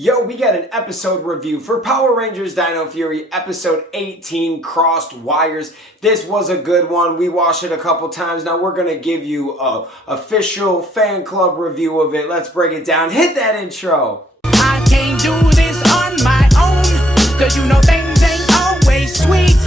Yo, we got an episode review for Power Rangers Dino Fury episode 18, Crossed Wires. This was a good one. We watched it a couple times. Now we're going to give you a official fan club review of it. Let's break it down. Hit that intro. I can't do this on my own, cause you know things ain't always sweet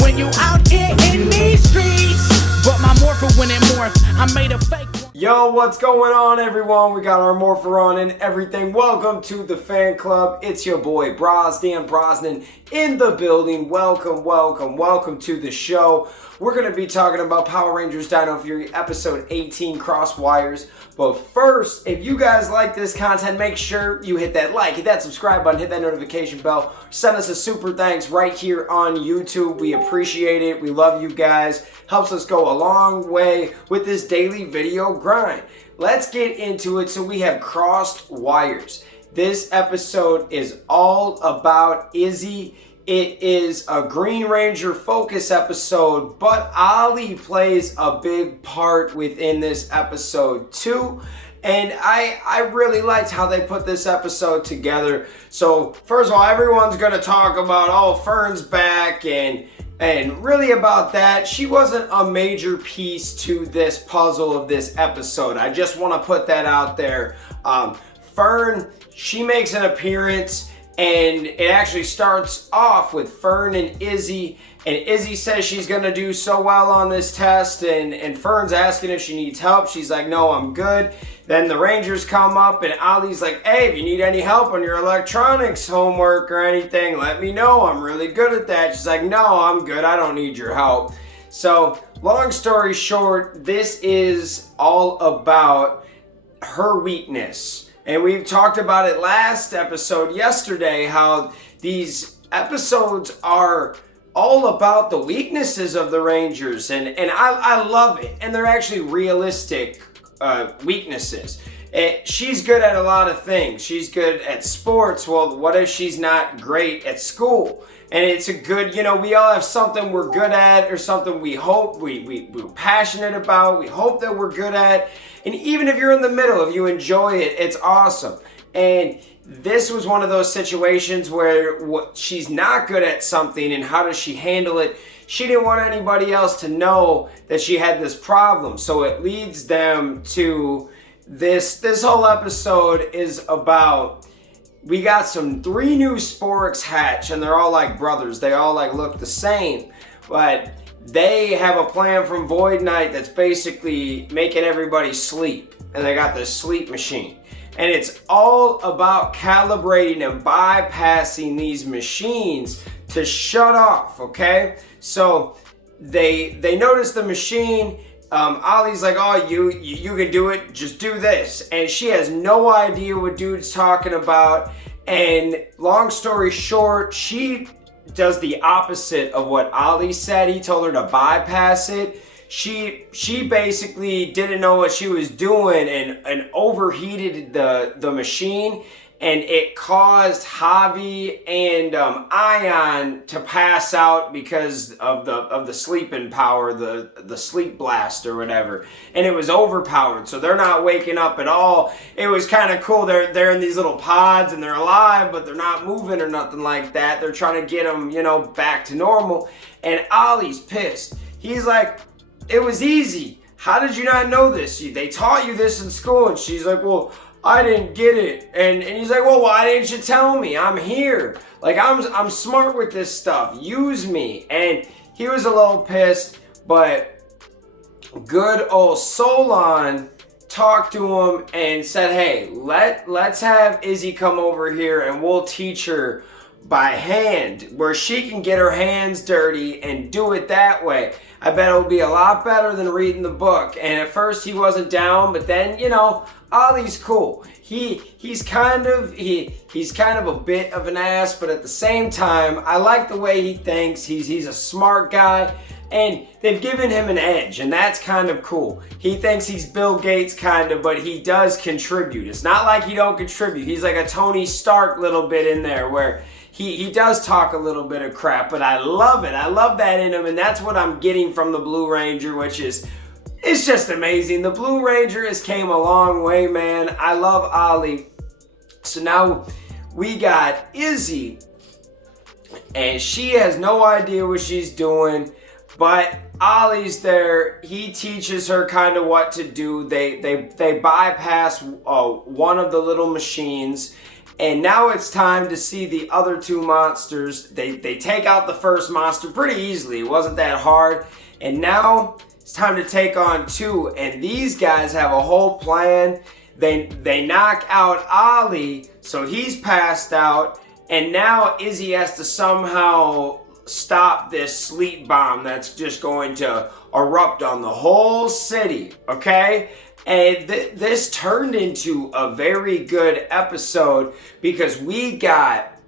when you out here in these streets. But my morpher when it morphed, I made a fake one. Yo, what's going on, everyone? We got our morpher on and everything. Welcome to the fan club. It's your boy Dan Brosnan in the building. Welcome to the show. We're going to be talking about Power Rangers Dino Fury episode 18, Crossed Wires. But first, if you guys like this content, make sure you hit that like, hit that subscribe button, hit that notification bell. Send us a super thanks right here on YouTube. We appreciate it. We love you guys. Helps us go a long way with this daily video grind. Let's get into it. So we have Crossed Wires. This episode is all about Izzy. It is a Green Ranger focus episode, but Ollie plays a big part within this episode too. And I really liked how they put this episode together. So first of all, everyone's going to talk about, oh, Fern's back and really about that. She wasn't a major piece to this puzzle of this episode. I just want to put that out there. Fern, she makes an appearance. And it actually starts off with Fern and Izzy. And Izzy says she's going to do so well on this test. And Fern's asking if she needs help. She's like, no, I'm good. Then the Rangers come up and Ollie's like, hey, if you need any help on your electronics homework or anything, let me know. I'm really good at that. She's like, no, I'm good. I don't need your help. So long story short, this is all about her weakness. And we've talked about it last episode yesterday, how these episodes are all about the weaknesses of the Rangers. And I love it. And they're actually realistic weaknesses. She's good at a lot of things. She's good at sports. Well, what if she's not great at school? And it's a good, we all have something we're good at or something we hope we're passionate about. We hope that we're good at. And even if you're in the middle, if you enjoy it, it's awesome. And this was one of those situations where she's not good at something and how does she handle it? She didn't want anybody else to know that she had this problem. So it leads them to this whole episode is about, we got 3 new sporks hatch and they're all like brothers. They all look the same, but they have a plan from Void Knight that's basically making everybody sleep. And they got this sleep machine. And it's all about calibrating and bypassing these machines to shut off, okay? So they notice the machine. Ollie's like, oh, you can do it, just do this. And she has no idea what dude's talking about. And long story short, she does the opposite of what Ollie said. He told her to bypass it. She basically didn't know what she was doing and overheated the machine. And it caused Javi and Ion to pass out because of the sleeping power, the sleep blast or whatever. And it was overpowered, so they're not waking up at all. It was kind of cool. They're in these little pods and they're alive, but they're not moving or nothing like that. They're trying to get them, back to normal. And Ollie's pissed. He's like, it was easy. How did you not know this? They taught you this in school. And she's like, well, I didn't get it. And he's like, well, why didn't you tell me? I'm here. I'm smart with this stuff. Use me. And he was a little pissed, but good old Solon talked to him and said, hey, let's have Izzy come over here and we'll teach her by hand, where she can get her hands dirty and do it that way. I bet it'll be a lot better than reading the book. And at first he wasn't down, but then, Ollie's cool. He's kind of a bit of an ass, but at the same time, I like the way he thinks. He's a smart guy, and they've given him an edge, and that's kind of cool. He thinks he's Bill Gates kind of, but he does contribute. It's not like he don't contribute. He's like a Tony Stark little bit in there where he does talk a little bit of crap, but I love it. I love that in him, and that's what I'm getting from the Blue Ranger, which is it's just amazing. The Blue Ranger has came a long way, man. I love Ollie. So now we got Izzy, and she has no idea what she's doing, but Ollie's there. He teaches her kind of what to do. They bypass one of the little machines, and now it's time to see the other two monsters. They take out the first monster pretty easily. It wasn't that hard, and now it's time to take on two, and these guys have a whole plan. They knock out Ollie, so he's passed out, and now Izzy has to somehow stop this sleep bomb that's just going to erupt on the whole city, okay? And this turned into a very good episode because we got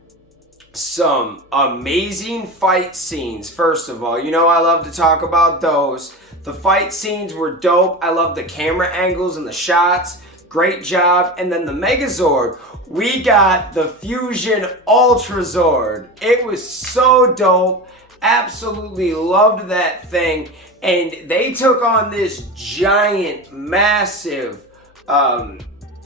some amazing fight scenes. First of all, you know I love to talk about those. The fight scenes were dope. I love the camera angles and the shots. Great job. And then the Megazord, we got the Fusion Ultrazord. It was so dope. Absolutely loved that thing. And they took on this giant, massive,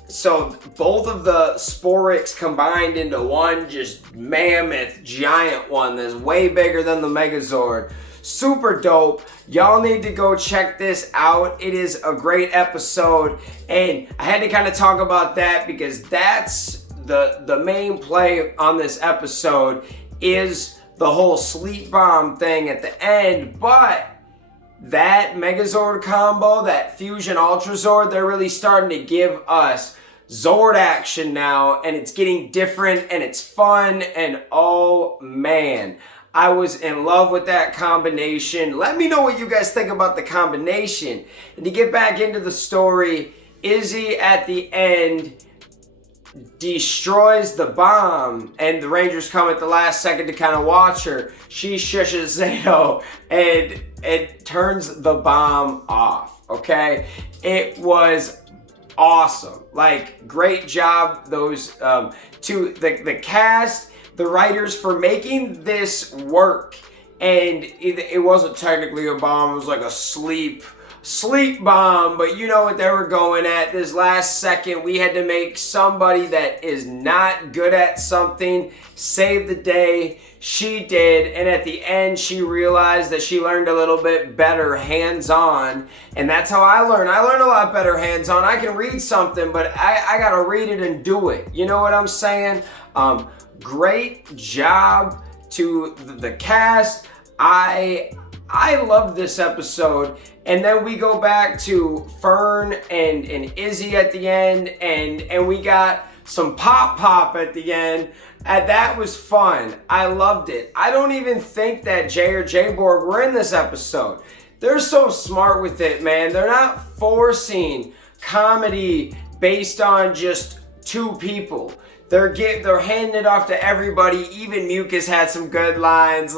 so both of the Sporix combined into one just mammoth giant one that's way bigger than the Megazord. Super dope. Y'all need to go check this out. It is a great episode, and I had to kind of talk about that because that's the main play on this episode is the whole sleep bomb thing at the end. But that Megazord combo, that Fusion Ultrazord, they're really starting to give us Zord action now, and it's getting different and it's fun, and oh man, I was in love with that combination. Let me know what you guys think about the combination. And to get back into the story, Izzy at the end destroys the bomb, and the Rangers come at the last second to kind of watch her. She shushes Dino and it turns the bomb off, okay? It was awesome. Like, great job, those to the cast, the writers, for making this work. And it wasn't technically a bomb, it was like a sleep bomb, but you know what they were going at. This last second, we had to make somebody that is not good at something save the day. She did, and at the end, she realized that she learned a little bit better hands-on, and that's how I learn. I learn a lot better hands-on. I can read something, but I gotta read it and do it. You know what I'm saying? Great job to the cast. I loved this episode. And then we go back to Fern and Izzy at the end, and we got some pop at the end, and that was fun. I loved it. I don't even think that Jay or J-Borg were in this episode. They're so smart with it, man. They're not forcing comedy based on just two people. They're handing it off to everybody. Even Mucus had some good lines,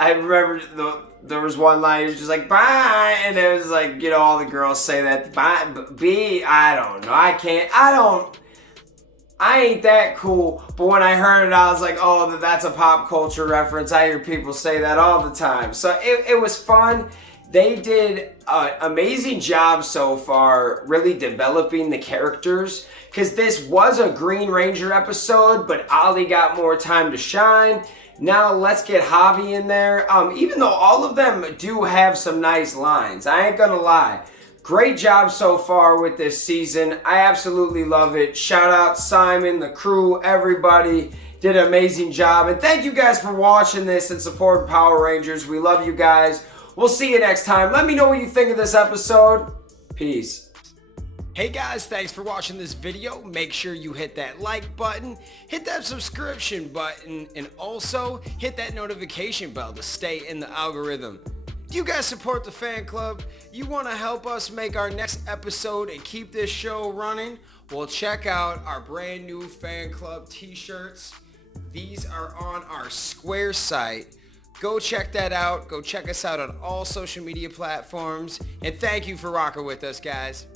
I remember there was one line, he was just like, bye, and it was like, you know, all the girls say that, bye, I don't know, I ain't that cool, but when I heard it, I was like, oh, that's a pop culture reference. I hear people say that all the time. So it was fun. They did an amazing job so far, really developing the characters, because this was a Green Ranger episode, but Ollie got more time to shine. Now let's get Javi in there. Even though all of them do have some nice lines, I ain't gonna lie. Great job so far with this season. I absolutely love it. Shout out Simon, the crew, everybody did an amazing job. And thank you guys for watching this and supporting Power Rangers. We love you guys. We'll see you next time. Let me know what you think of this episode. Peace. Hey guys, thanks for watching this video. Make sure you hit that like button, hit that subscription button, and also hit that notification bell to stay in the algorithm. Do you guys support the fan club? You want to help us make our next episode and keep this show running? Well, check out our brand new fan club t-shirts. These are on our Square site. Go check that out. Go check us out on all social media platforms. And thank you for rocking with us, guys.